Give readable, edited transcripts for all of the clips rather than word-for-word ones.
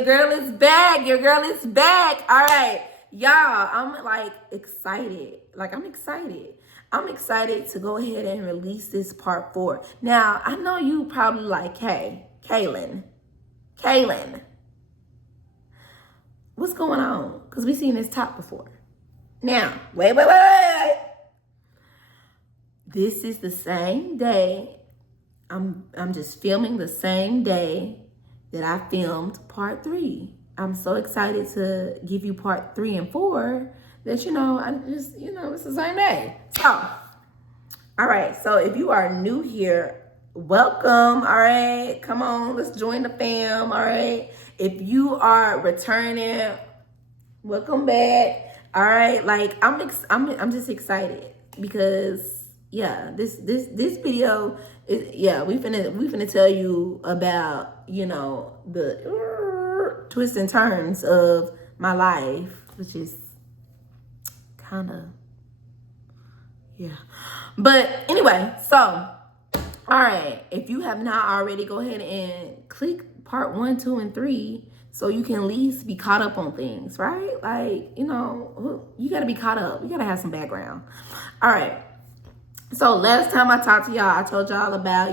Your girl is back. Your girl is back. All right. Y'all, I'm like excited. I'm excited. I'm excited to go ahead and release this part 4. Now, I know you probably like, hey, Kaylin, what's going on? Because we seen this top before. Now, wait. This is the same day. I'm just filming the same day that I filmed part 3. I'm so excited to give you part 3 and 4 that, I just, it's the same day. So, all right. So if you are new here, welcome. All right. Come on. Let's join the fam. All right. If you are returning, welcome back. All right. I'm just excited because this video is, we finna tell you about, the twists and turns of my life, which is kind of, but anyway, so, all right, if you have not already, go ahead and click part 1, 2, and 3 so you can at least be caught up on things, right? You gotta be caught up. You gotta have some background. All right. So last time I talked to y'all, I told y'all about,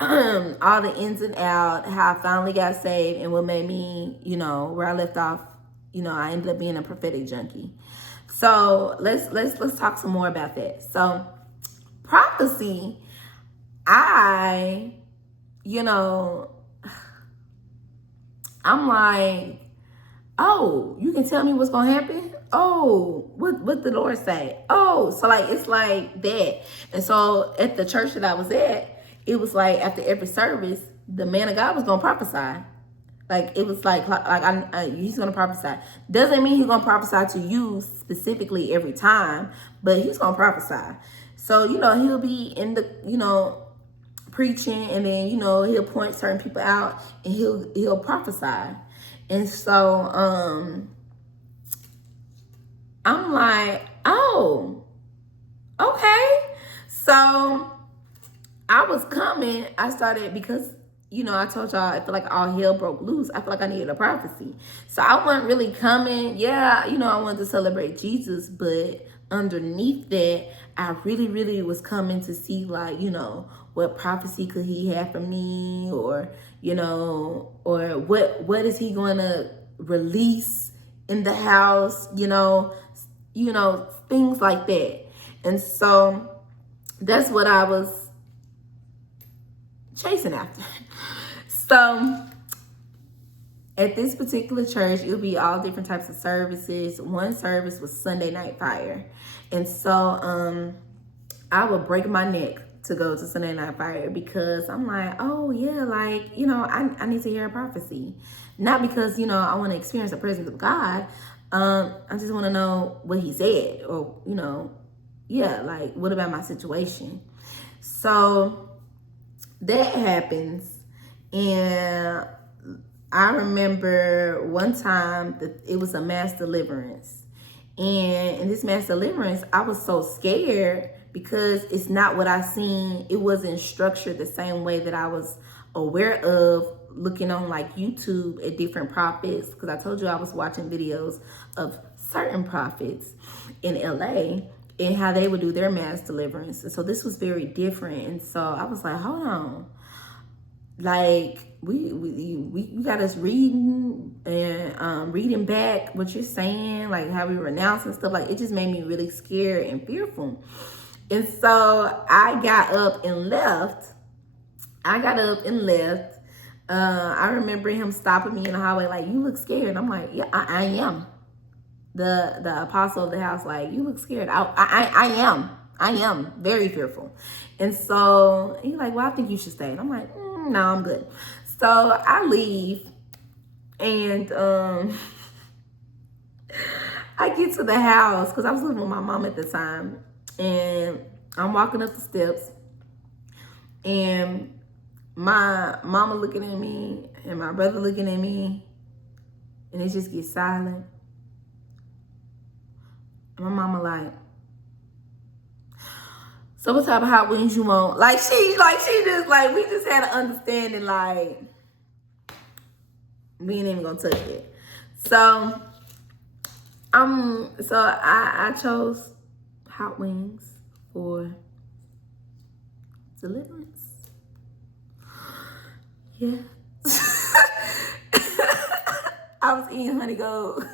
all the ins and outs, how I finally got saved and what made me, where I left off, I ended up being a prophetic junkie. So let's talk some more about that. So prophecy, I'm like, oh, you can tell me what's gonna happen? Oh, what the Lord say? Oh, so it's like that. And so at the church that I was at, it was like after every service, the man of God was gonna prophesy. It was he's gonna prophesy. Doesn't mean he's gonna prophesy to you specifically every time, but he's gonna prophesy. So he'll be in the preaching, and then he'll point certain people out, and he'll prophesy. And so I'm like, oh, okay. So I was coming. I started because I told y'all I feel like all hell broke loose. I feel like I needed a prophecy. So I wasn't really coming. Yeah, I wanted to celebrate Jesus, but underneath that, I really, really was coming to see what prophecy could he have for me, or or what is he going to release in the house, things like that. And so that's what I was chasing after. So at this particular church, it'll be all different types of services. One service was Sunday Night Fire. And so I would break my neck to go to Sunday Night Fire because I'm like, oh yeah, I need to hear a prophecy. Not because, I want to experience the presence of God. I just want to know what he said, or, what about my situation? So that happens. And I remember one time that it was a mass deliverance. And in this mass deliverance, I was so scared because it's not what I seen. It wasn't structured the same way that I was aware of looking on YouTube at different prophets. Because I told you I was watching videos of certain prophets in LA and how they would do their mass deliverance. And so this was very different. And so I was like, hold on. We got us reading and reading back what you're saying, how we renounce and stuff. It just made me really scared and fearful. And so I got up and left. I remember him stopping me in the hallway, you look scared. I'm like, yeah, I am. The apostle of the house, you look scared. I am very fearful. And so he's like, well, I think you should stay. And I'm like, no, I'm good. So I leave, and I get to the house because I was living with my mom at the time, and I'm walking up the steps, and my mama looking at me and my brother looking at me, and it just gets silent. And my mama so what type of hot wings you want? She just we just had an understanding We ain't even gonna touch it. So I chose hot wings for deliverance. Yeah. I was eating honey gold.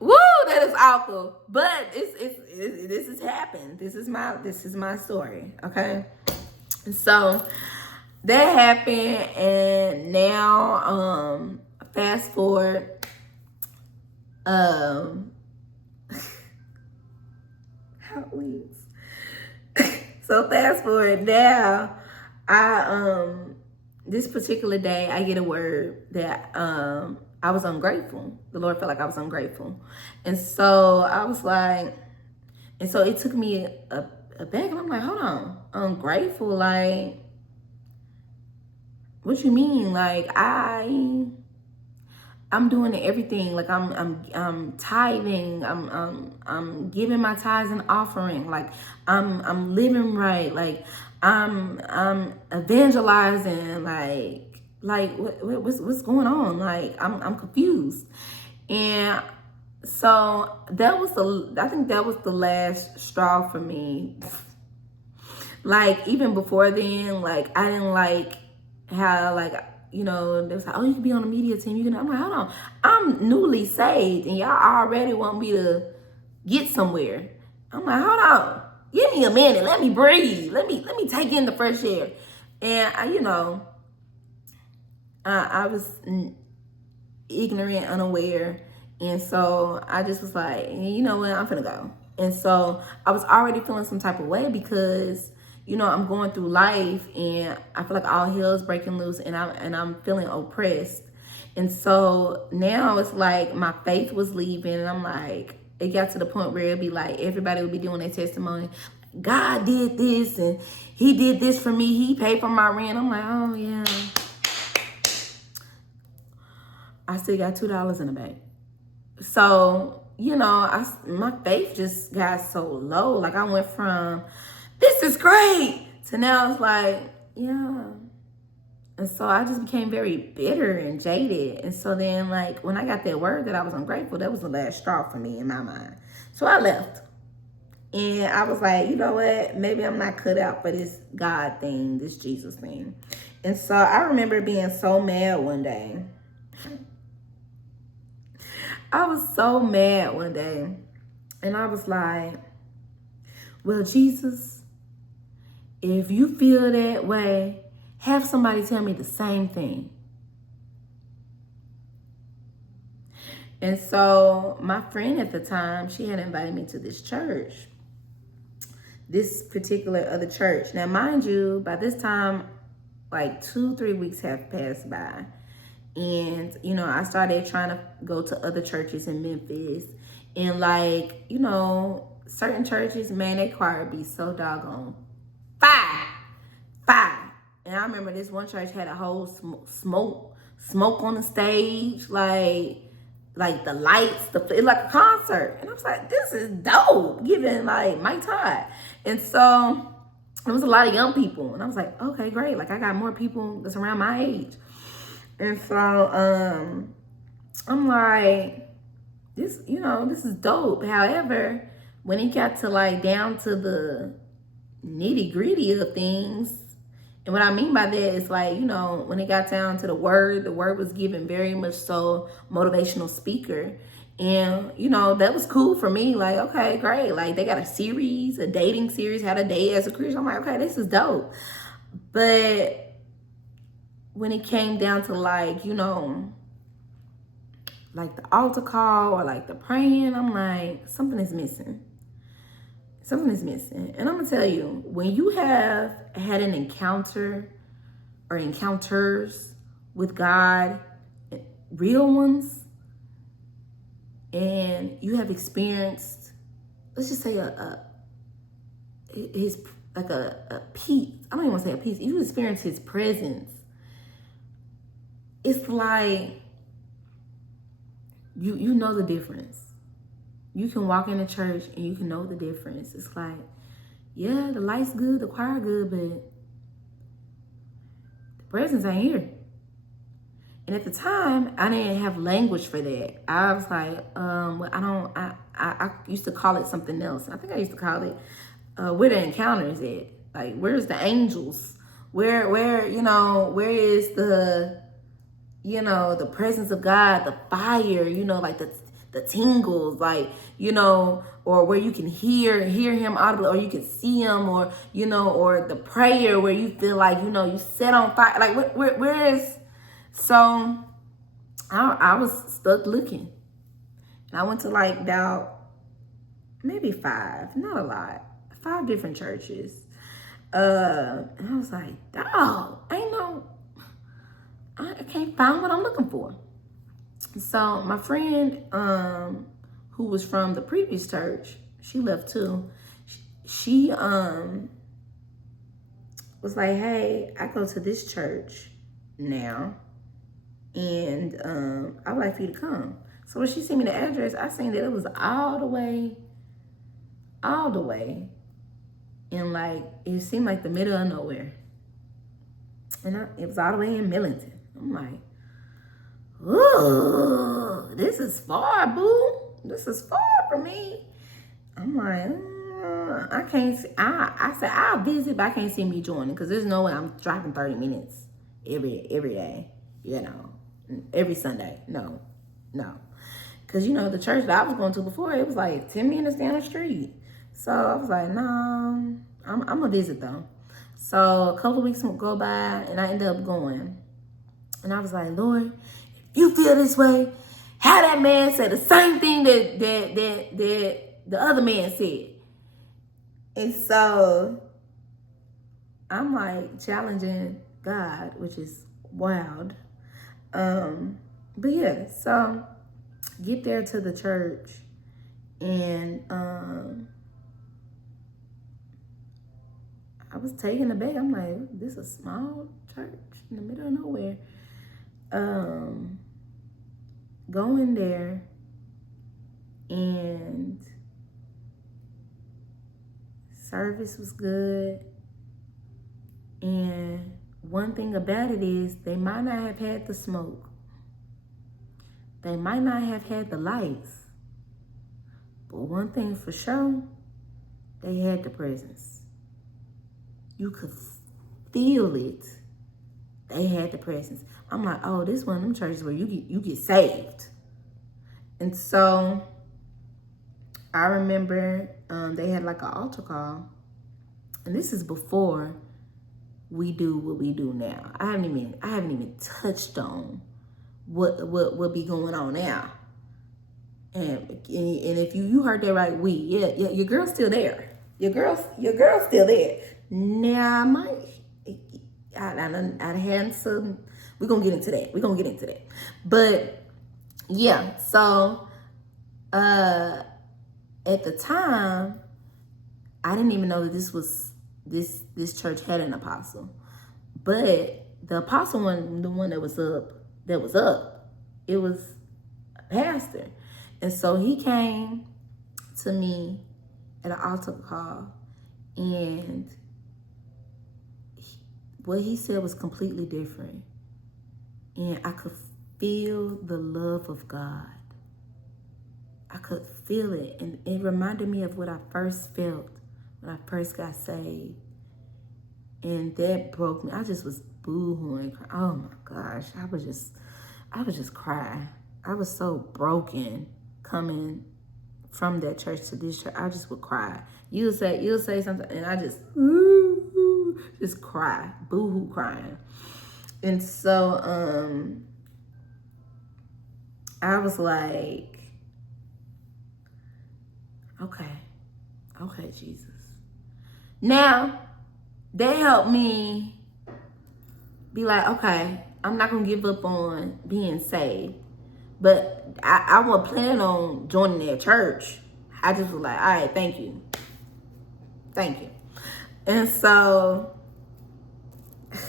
Woo, that is awful. But this has happened. This is my story. Okay. So that happened, and now fast forward, hot wings. So fast forward now, I this particular day I get a word that I was ungrateful. The Lord felt like I was ungrateful. And so I was like, and so it took me a back, and I'm like, hold on, ungrateful, like, what you mean? Like I'm doing everything. Like I'm tithing. I'm giving my tithes and offering. Like I'm living right. Like I'm evangelizing. Like what's going on? Like I'm confused. And so I think that was the last straw for me. Like even before then, like I didn't like how, like, you know, they was like, oh, you can be on the media team. You can. I'm like, hold on, I'm newly saved, and y'all already want me to get somewhere. I'm like, hold on, give me a minute, let me breathe, let me take in the fresh air. And I was ignorant, unaware, and so I just was like, you know what, I'm finna go. And so I was already feeling some type of way because, you know, I'm going through life and I feel like all hell's breaking loose, and I'm feeling oppressed. And so now it's like my faith was leaving, and I'm like, it got to the point where it'd be like everybody would be doing their testimony. God did this and he did this for me. He paid for my rent. I'm like, oh yeah. I still got $2 in the bank. So, you know, my faith just got so low. Like I went from, this is great, to now it's like, yeah. And so I just became very bitter and jaded. And so then, like, when I got that word that I was ungrateful, that was the last straw for me in my mind. So I left. And I was like, you know what? Maybe I'm not cut out for this God thing, this Jesus thing. And so I remember being so mad one day. I was so mad one day. And I was like, well, Jesus, if you feel that way, have somebody tell me the same thing. And so my friend at the time, she had invited me to this church, this particular other church. Now, mind you, by this time, like 2-3 weeks have passed by. And, you know, I started trying to go to other churches in Memphis. And, like, you know, certain churches, man, their choir be so doggone fire. And I remember this one church had a whole smoke on the stage, like the lights, like a concert. And I was like, this is dope, giving like Mike Todd. And so there was a lot of young people. And I was like, okay, great. Like I got more people that's around my age. And so I'm like, this is dope. However, when it got to like down to the nitty gritty of things, and what I mean by that is like, you know, when it got down to the word was given very much so motivational speaker. And, you know, that was cool for me. Like, okay, great. Like they got a dating series, how to date as a Christian. I'm like, okay, this is dope. But when it came down to like, you know, like the altar call or like the praying, I'm like, something is missing. Something is missing. And I'm going to tell you, when you have had an encounter or encounters with God, real ones, and you have experienced, let's just say a peace. I don't even want to say a peace. You experience his presence. It's like you know the difference. You can walk in a church and you can know the difference. It's like, yeah, the light's good, the choir good, but the presence ain't here. And at the time, I didn't have language for that. I was like, well, I used to call it something else. I think I used to call it, where the encounters at? Like, where's the angels? Where, where is the, the presence of God, the fire, like the tingles, like, or where you can hear him audibly, or you can see him, or, or the prayer where you feel like, you set on fire. Like, where is, so I was stuck looking. And I went to like about maybe 5, not a lot, 5 different churches. And I was like, dog, I can't find what I'm looking for. So my friend, who was from the previous church, she left too. She was like, hey, I go to this church now, and I would like for you to come. So when she sent me the address, I seen that it was all the way in, like, it seemed like the middle of nowhere. And it was all the way in Millington. I'm like, ooh, this is far, boo. This is far from me. I'm like, I can't see. I said, I'll visit, but I can't see me joining, because there's no way I'm driving 30 minutes every day, every Sunday. No. Because, the church that I was going to before, it was like 10 minutes down the street. So I was like, no, I'm going to visit though. So a couple of weeks go by, and I ended up going. And I was like, Lord, if you feel this way, have that man say the same thing that the other man said. And so I'm like challenging God, which is wild. But yeah, so get there to the church, and I was taken aback. I'm like, this is a small church in the middle of nowhere. Going there, and service was good. And one thing about it is, they might not have had the smoke. They might not have had the lights. But one thing for sure, they had the presence. You could feel it. They had the presence. I'm like, oh, this is one of them churches where you get saved. And so I remember they had like an altar call. And this is before we do what we do now. I haven't even touched on what will be going on now. And if you heard that right, your girl's still there. Your girl's still there. Now I had some. We're gonna get into that. But yeah, so at the time, I didn't even know that this church had an apostle. But the apostle one, the one that was up, it was a pastor. And so he came to me at an altar call, and what he said was completely different. And I could feel the love of God. I could feel it. And it reminded me of what I first felt when I first got saved. And that broke me. I just was boo-hooing. Oh my gosh. I was just crying. I was so broken coming from that church to this church. I just would cry. You'll say something, and I just cry, boo-hoo crying. And so I was like, okay, Jesus. Now, that helped me be like, okay, I'm not going to give up on being saved. But I wasn't planning on joining that church. I just was like, all right, thank you. And so, you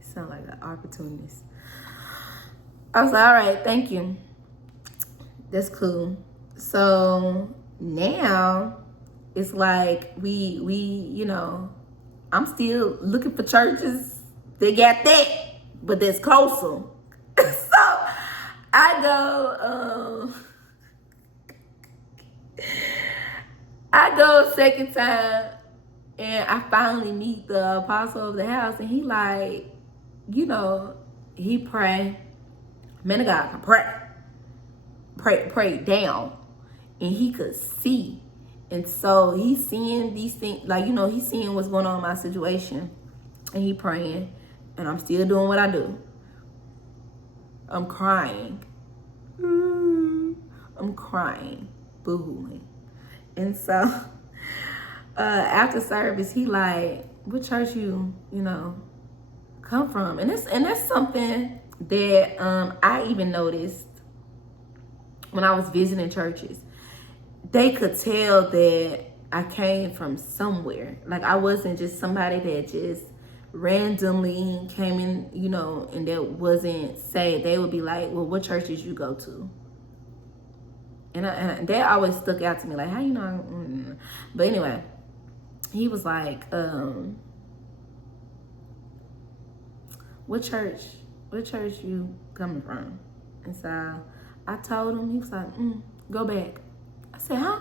sound like an opportunist. I was like, all right, thank you. That's cool. So now it's like we I'm still looking for churches that got that. but that's closer. So I go second time, and I finally meet the apostle of the house, and he like, you know, he pray, man of God, pray down, and he could see, and so he's seeing these things, like, you know, he's seeing what's going on in my situation, and he praying, and I'm still doing what I do. I'm crying. I'm crying, boo-hooing. And so after service, he like, what church you know, come from? And that's something that I even noticed when I was visiting churches. They could tell that I came from somewhere. Like, I wasn't just somebody that just randomly came in, you know, and that wasn't saved. They would be like, well, what church did you go to? And that always stuck out to me. Like, how you know? But anyway, he was like, what church you coming from? And so I told him. He was like, go back. I said, huh?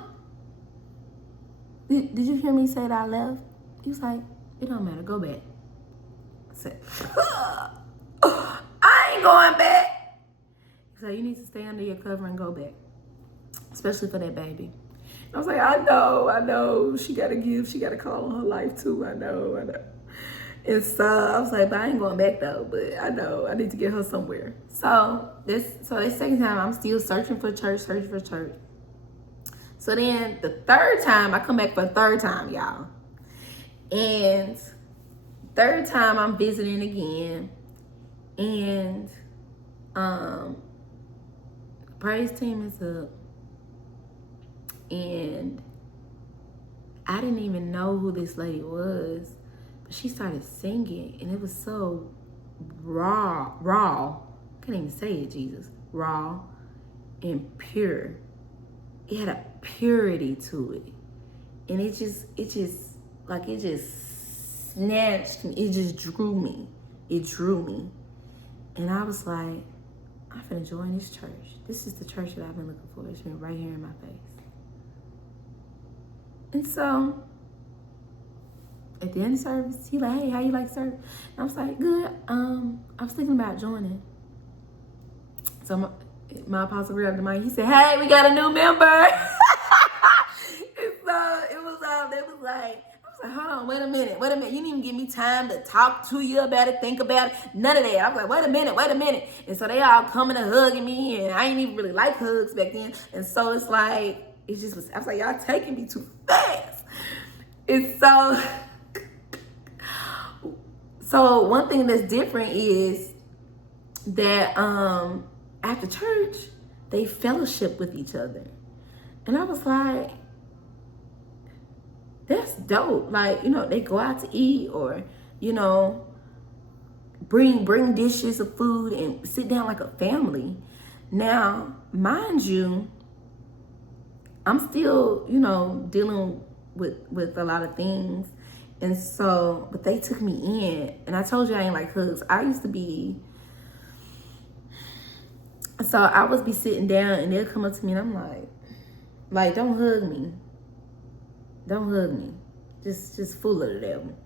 Did you hear me say that I left? He was like, it don't matter, go back. I said, I ain't going back. He said, you need to stay under your cover and go back, especially for that baby. I was like, I know. She got to call on her life too. I know. And so I was like, but I ain't going back though. But I know I need to get her somewhere. So this second time, I'm still searching for church. So then the third time, I come back for a third time, y'all. And third time, I'm visiting again. And praise team is up. And I didn't even know who this lady was. But she started singing. And it was so raw. I can't even say it, Jesus. Raw and pure. It had a purity to it. And it just snatched me. It just drew me. And I was like, I'm finna join this church. This is the church that I've been looking for. It's been right here in my face. And so at the end of the service, he like, hey, how you like service? And I was like, good. I was thinking about joining. So my apostle grabbed the mic. He said, hey, we got a new member. And so they was like, I was like, hold on, wait a minute. You didn't even give me time to talk to you about it, think about it, none of that. I was like, wait a minute. And so they all coming and hugging me, and I ain't even really like hugs back then. And so it's like, I was like, y'all taking me too fast. And so one thing that's different is that after church, they fellowship with each other. And I was like, that's dope. Like, you know, they go out to eat, or, you know, bring dishes of food and sit down like a family. Now, mind you, I'm still, you know, dealing with a lot of things. And so, but they took me in. And I told you I ain't like hugs. I used to be, so I would be sitting down and they'll come up to me and I'm like, don't hug me. Just full of the devil.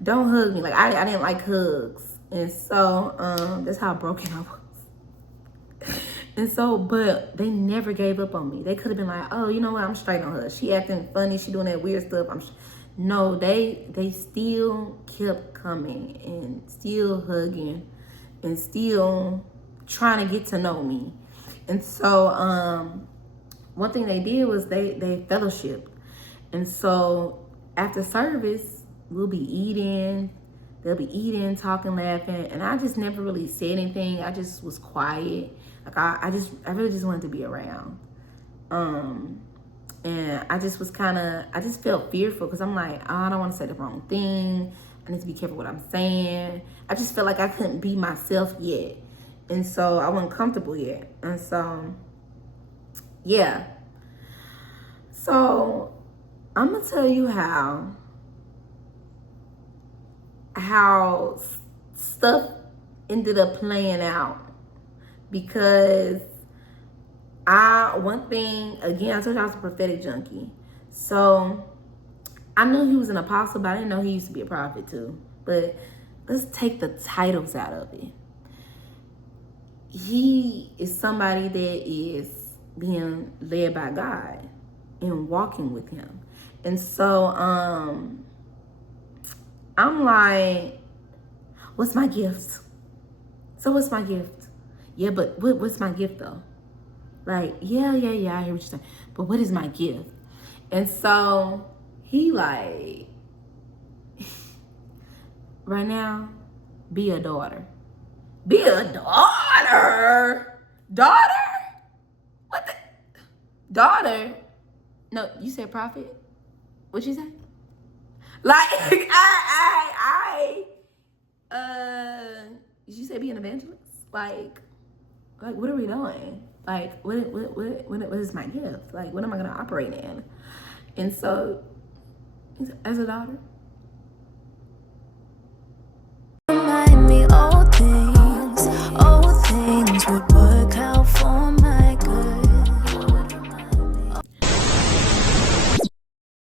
Don't hug me. Like, I didn't like hugs. And so, that's how broken I was. And so, but they never gave up on me. They could have been like, oh, you know what? I'm straight on her. She acting funny. She doing that weird stuff. No, they still kept coming and still hugging and still trying to get to know me. And so, one thing they did was they fellowshiped. And so after service, we'll be eating. They'll be eating, talking, laughing. And I just never really said anything. I just was quiet. Like I really just wanted to be around. And I just felt fearful because I'm like, oh, I don't want to say the wrong thing. I need to be careful what I'm saying. I just felt like I couldn't be myself yet. And so I wasn't comfortable yet. And so, yeah. So I'm going to tell you how stuff ended up playing out because one thing, again, I told you I was a prophetic junkie. So I knew he was an apostle, but I didn't know he used to be a prophet too. But let's take the titles out of it. He is somebody that is being led by God and walking with him. And so I'm like, what's my gift? So what's my gift? Yeah, but what's my gift though? Like, yeah, I hear what you're saying. But what is my gift? And so he like, right now, be a daughter. Be a daughter? Daughter? What the? Daughter? No, you said prophet? What you say? Like, you said be an evangelist? Like, what are we doing? Like, what is my gift? Like, what am I gonna operate in? And so, as a daughter,